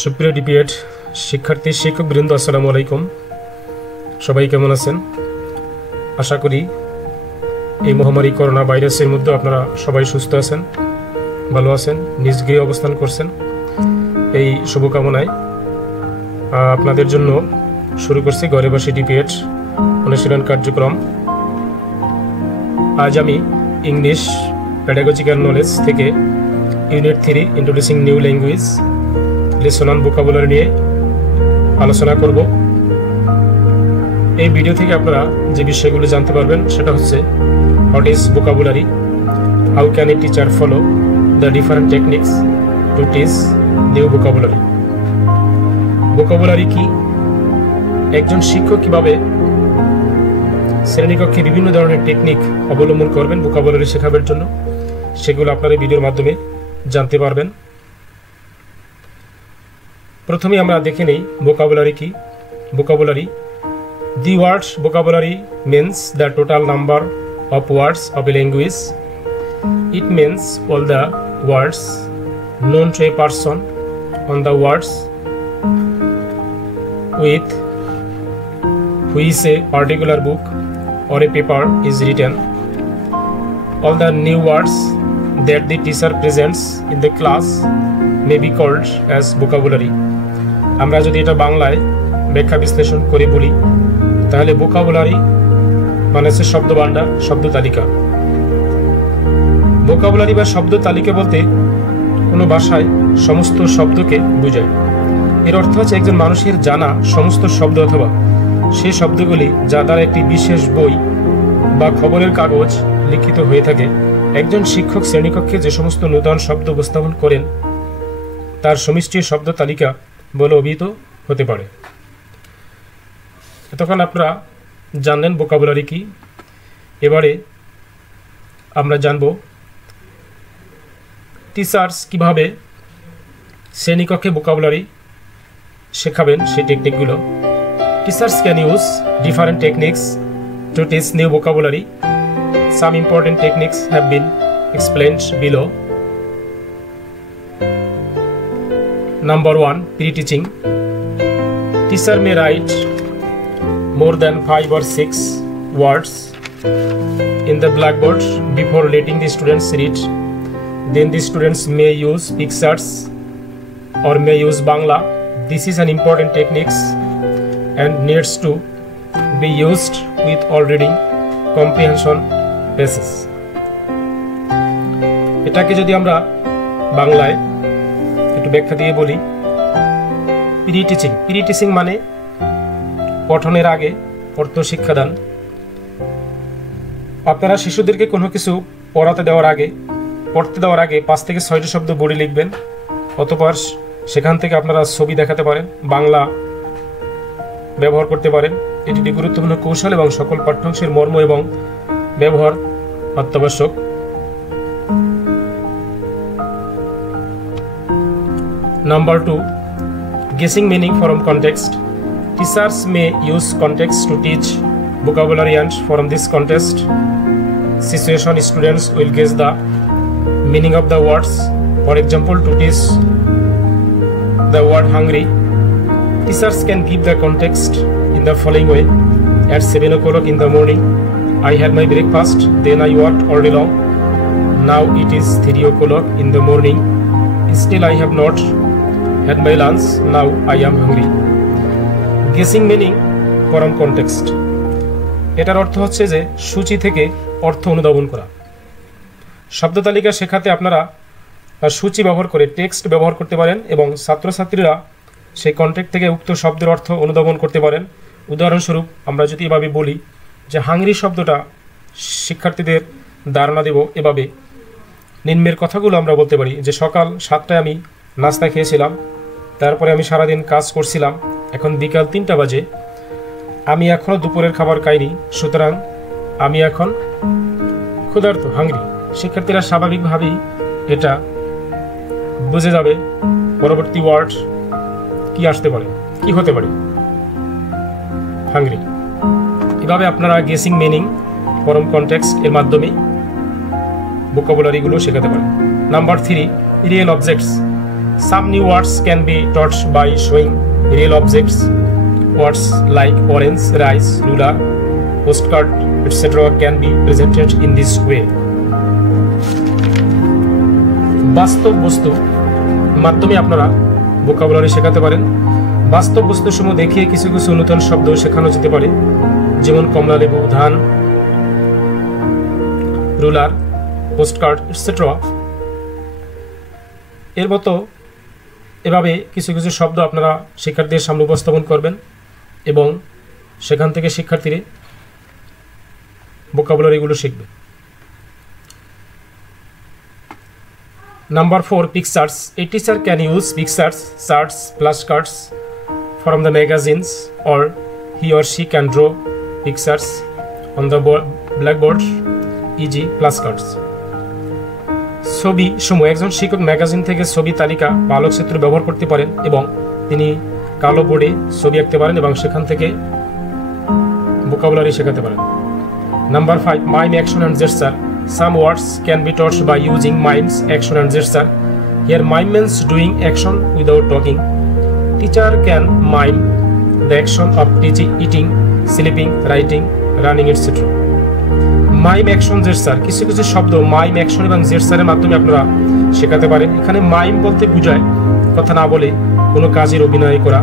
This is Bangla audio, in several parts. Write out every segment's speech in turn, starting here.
সুপ্রিয় ডিপিএড শিক্ষার্থী শিক্ষকবৃন্দ, আসসালামু আলাইকুম। সবাই কেমন আছেন? আশা করি এই মহামারী করোনা ভাইরাসের মধ্যে আপনারা সবাই সুস্থ আছেন, ভালো আছেন, নিজ গৃহে অবস্থান করছেন। এই শুভকামনায় আপনাদের জন্য শুরু করছি ঘরে বসে ডিপিএড অনুশীলন কার্যক্রম। আজ আমি ইংলিশ পেডাগজিক্যাল নলেজ থেকে unit 3 introducing new language lesson on vocabulary নিয়ে আলোচনা করব। এই ভিডিও থেকে আপনারা যে বিষয়গুলো জানতে পারবেন সেটা হচ্ছে what is vocabulary, how can a teacher follow the different techniques to teach new vocabulary. Vocabulary কি, একজন শিক্ষক কিভাবে শ্রেণীকক্ষে বিভিন্ন ধরনের টেকনিক অবলম্বন করবেন ভোকাবুলারি শেখাবার জন্য, সেগুলো আপনারা এই ভিডিওর মাধ্যমে জানতে পারবেন। প্রথমে আমরা দেখে নেই ভোকাবুলারি কি। Vocabulary, the word vocabulary means the total number of words of a language. It means all the words known to a person on the words with which a particular book or a paper is written. All the new words that the teacher presents in the class may be called as vocabulary. আমরা যদি এটা বাংলায় ব্যাখ্যা বিশ্লেষণ করে বলি তাহলে ভোকাবুলারি মানে হচ্ছে শব্দ ভান্ডার, শব্দ তালিকা। ভোকাবুলারি বা শব্দ তালিকা বলতে কোনো ভাষায় সমস্ত শব্দকে বোঝায়। এর অর্থ হচ্ছে একজন মানুষের জানা সমস্ত শব্দ অথবা সেই শব্দগুলি যা দ্বারা একটি বিশেষ বই বা খবরের কাগজ লিখিত হয়ে থাকে। একজন শিক্ষক শ্রেণীকক্ষে যে সমস্ত নূতন শব্দ উপস্থাপন করেন তার সমষ্টি শব্দ তালিকা বলে অভিহিত হতে পারে। এতক্ষণ আপনারা জানলেন ভোকাবুলারি কি। এবারে আমরা জানব টিচার্স কিভাবে শ্রেণীকক্ষে ভোকাবুলারি শেখাবেন সেই টেকনিকগুলো। Teachers can use different techniques to teach new vocabulary. Some important techniques have been explained below. Number 1, pre-teaching. Teacher may write more than 5 or 6 words in the blackboard before letting the students read. Then the students may use pictures or may use Bangla. This is an important technique and needs to be used with all reading comprehension basis. এটাকে যদি আমরা বাংলায় একটু ব্যাখ্যা দিয়ে বলি, প্রি টিচিং মানে পঠনের আগে অর্থ শিক্ষাদান। আপনারা শিশুদেরকে কোনো কিছু পড়তে দেওয়ার আগে 5 থেকে 6টি শব্দ বোর্ডে লিখবেন, অতঃপর সেখান থেকে আপনারা ছবি দেখাতে পারেন, বাংলা ব্যবহার করতে পারেন। এটি একটি গুরুত্বপূর্ণ কৌশল এবং সকল পাঠ্যাংশের মর্ম এবং ব্যবহার অত্যাবশ্যক। Number 2, guessing meaning from context. Teachers may use context to teach vocabulary, and from this context situation students will guess the meaning of the words. For example, to teach the word hungry, teachers can give the context in the following way. At 7 o'clock in the morning I had my breakfast, then I worked all day long. Now it is 3 o'clock in the morning, still I have not had my lunch, now I am hungry. Guessing meaning from context. এটার অর্থ হচ্ছে যে সূচি থেকে অর্থ অনুধাবন করা। শব্দ তালিকা শেখাতে আপনারা সূচি ব্যবহার করে টেক্সট ব্যবহার করতে পারেন এবং ছাত্রছাত্রীরা সেই কন্টেক্ট থেকে উক্ত শব্দের অর্থ অনুধাবন করতে পারেন। উদাহরণস্বরূপ আমরা যদি এভাবে বলি যে হাংরি শব্দটা শিক্ষার্থীদের ধারণা দেব এভাবে, নিম্নের কথাগুলো আমরা বলতে পারি যে সকাল 7টায় আমি নাস্তা খেয়েছিলাম, তারপরে আমি সারাদিন কাজ করছিলাম, এখন বিকাল 3টা বাজে, আমি এখনও দুপুরের খাবার খাইনি, সুতরাং আমি এখন ক্ষুধার্ত, হাংরি। শিক্ষার্থীরা স্বাভাবিকভাবেই এটা বুঝে যাবে পরবর্তী ওয়ার্ড কি আসতে পারে, কি হতে পারে, হাংরি। এভাবে আপনারা গেসিং মিনিং ফ্রম কনটেক্সট এর মাধ্যমে ভোকাবুলারিগুলো শেখাতে পারেন। Number 3, real objects. Some new words can be taught by showing real objects. Words like orange, rice, ruler, postcard, etc. can be presented in this way. বাস্তব বস্তু মাধ্যমে আপনারা ভোকাবুলারি শেখাতে পারেন। বাস্তব বস্তুসমূহ দেখিয়ে কিছু কিছু নতুন শব্দ শেখানো যেতে পারে, যেমন কমলা লেবু, ধান, রুলার, পোস্টকার্ড এটসেট্রা। এর মতো এভাবে কিছু কিছু শব্দ আপনারা শিক্ষার্থীদের সামনে উপস্থাপন করবেন এবং সেখান থেকে শিক্ষার্থীরা ভোকাবুলারিগুলো শিখবে। Number 4, pictures. A teacher can use pictures, charts, flashcards from the magazines, or he or she can draw pictures on the blackboard, e.g. flashcards. ছবি সমূহ একজন শিক্ষক ম্যাগাজিন থেকে ছবি তালিকা বা আলোকচিত্র ব্যবহার করতে পারেন এবং তিনি কালো বোর্ডে ছবি আঁকতে পারেন এবং সেখান থেকে ভোকাবুলারি শেখাতে পারেন। Number 5, mime, action and gesture. Some words can be taught by using mimes, action and gesture. Here mime means doing action without talking. Teacher can mime the action of eating, sleeping, writing, running, etc. Mime, action, gesture, কিছু কিছু শব্দ মাইম, অ্যাকশন এবং জেস্চারের মাধ্যমে আপনারা শেখাতে পারেন। এখানে মাইম বলতে বোঝায় কথা না বলে কোনো কাজের অভিনয় করা।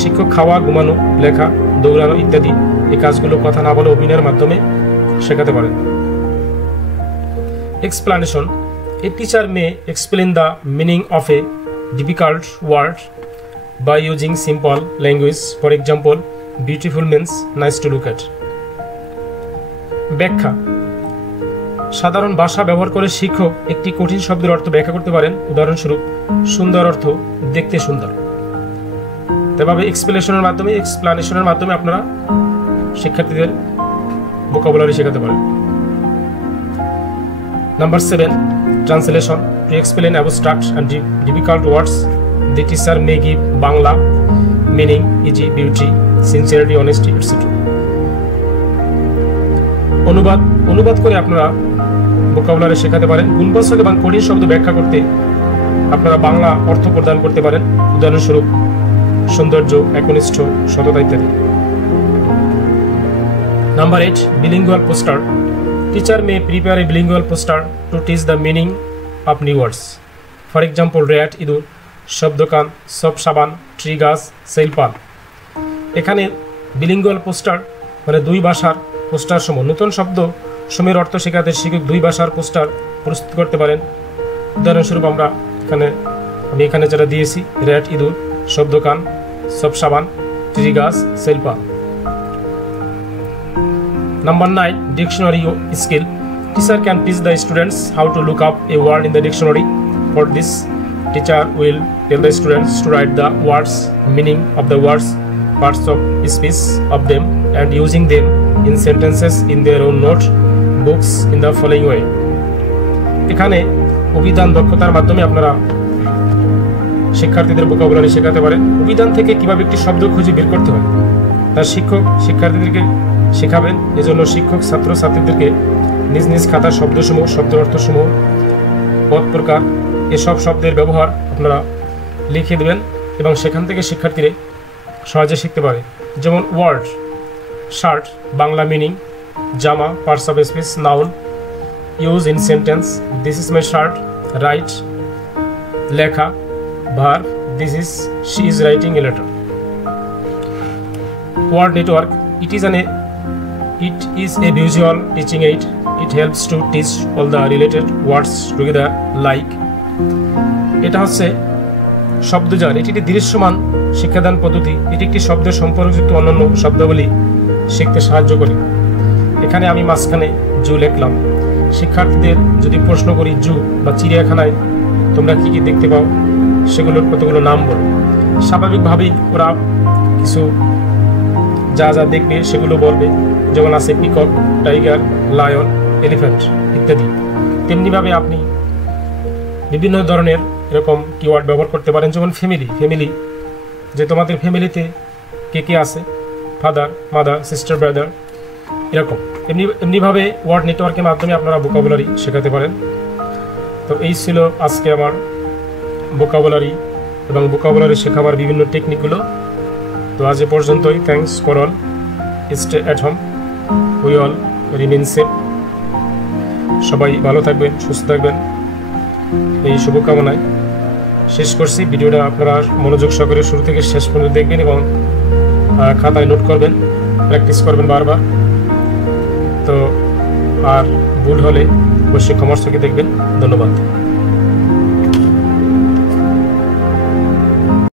শিক্ষক খাওয়া, ঘুমানো, লেখা, দৌড়ানো ইত্যাদি এই কাজগুলো কথা না বলে অভিনয়ের মাধ্যমে শেখাতে পারেন। Explanation. A teacher may explain the meaning of a difficult word by using simple language. For example, beautiful means nice to look at. ব্যাখ্যা। সাধারণ ভাষা ব্যবহার করে শিক্ষক একটি কঠিন শব্দের অর্থ ব্যাখ্যা করতে পারেন। উদাহরণস্বরূপ, সুন্দর অর্থ দেখতে সুন্দর। তেভাবে এক্সপ্লানেশনের মাধ্যমে আপনারা শিক্ষার্থীদের ভোকাবুলারি শেখাতে পারেন। Number 7, translation. To explain abstract and difficult words, the teacher may give Bangla meaning, e.g. beauty, sincerity, honesty, etc. অনুবাদ করে আপনারা ভোকাবুলারি শেখাতে পারেন। গুণবাচক এবং কঠিন শব্দ ব্যাখ্যা করতে আপনারা বাংলা অর্থ প্রদান করতে পারেন। উদাহরণস্বরূপ, সৌন্দর্য, একনিষ্ঠ, সততা ইত্যাদি। Number 8, bilingual poster. Teacher may prepare a bilingual poster to teach the meaning of new words. For example, rat, ইঁদুর, শব্দকান, সব সাবান, ট্রি গাছ, সেলপাল। এখানে বিলিঙ্গুয়াল পোস্টার মানে দুই ভাষার পোস্টার সমূহ নতুন শব্দ সমূহের অর্থ শেখাতে শিক্ষক দুই ভাষার পোস্টার প্রস্তুত করতে পারেন। উদাহরণস্বরূপ আমি এখানে যেটা দিয়েছি, র্যাট, ইঁদুর, শব্দকান, সব সাবান, ট্রি গাছ, সেলপাল। Number 9, dictionary skill. Teacher can teach the students how to look up a word in the dictionary. For this, teacher will tell the students to write the words, meaning of the words, parts of speech of them, and using them in sentences in their own note books in the following way. এখানে অভিধান দক্ষতার মাধ্যমে আপনারা শিক্ষার্থীদের ভোকাবুলারি শেখাতে পারেন। অভিধান থেকে কিভাবে একটি শব্দ খুঁজে বের করতে হয় তা শিক্ষক শিক্ষার্থীদেরকে শেখাবেন। এজন্য শিক্ষক ছাত্রছাত্রীদেরকে নিজ নিজ খাতার শব্দসমূহ, শব্দের অর্থসমূহ, পদ প্রকার এসব শব্দের ব্যবহার আপনারা লিখে দেবেন এবং সেখান থেকে শিক্ষার্থীরা সহজে শিখতে পারে। যেমন ওয়ার্ড, শার্ট, বাংলা মিনিং, জামা, parts of speech, noun, use in sentence, this is my shirt, right, লেখা, verb, this is she is writing a letter. Word network, it is a visual teaching aid. It helps to teach all the related words together like. এটা হচ্ছে শব্দজাল, এটি একটি দৃশ্যমান শিক্ষাদান পদ্ধতি। এটি একটি শব্দের সম্পর্কযুক্ত অন্যান্য শব্দাবলী শিখতে সাহায্য করে। এখানে আমি মাঝখানে জু লিখলাম। শিক্ষার্থীদের যদি প্রশ্ন করি, জু বা চিড়িয়াখানায় তোমরা কি কি দেখতে পাও, সেগুলোর কতগুলো নাম বলো। স্বাভাবিকভাবেই ওরা কিছু যা যা দেখবে সেগুলো বলবে, যেমন আছে পিকক, টাইগার, লায়ন, এলিফ্যান্ট ইত্যাদি। তেমনিভাবে আপনি বিভিন্ন ধরনের এরকম কিওয়ার্ড ব্যবহার করতে পারেন। যেমন ফ্যামিলি, যে তোমাদের ফ্যামিলিতে কে কে আছে, ফাদার, মাদার, সিস্টার, ব্রাদার, এরকম। এমনিভাবে ওয়ার্ড নেটওয়ার্কের মাধ্যমে আপনারা ভোকাবুলারি শেখাতে পারেন। তো এই ছিল আজকে আমার ভোকাবুলারি এবং ভোকাবুলারি শেখাবার বিভিন্ন টেকনিকগুলো। তো আজ এ পর্যন্তই। Thanks for all. Stay at home, we all remain safe. সবাই ভালো থাকবেন, সুস্থ থাকবেন, এই শুভকামনায় শেষ করছি। ভিডিওটা আপনারা মনোযোগ সহকারে শুরু থেকে শেষ পর্যন্ত দেখবেন এবং খাতায় নোট করবেন, প্র্যাকটিস করবেন বারবার। তো আর ভুল হলে অবশ্যই ক্ষমার চোখে দেখবেন। ধন্যবাদ।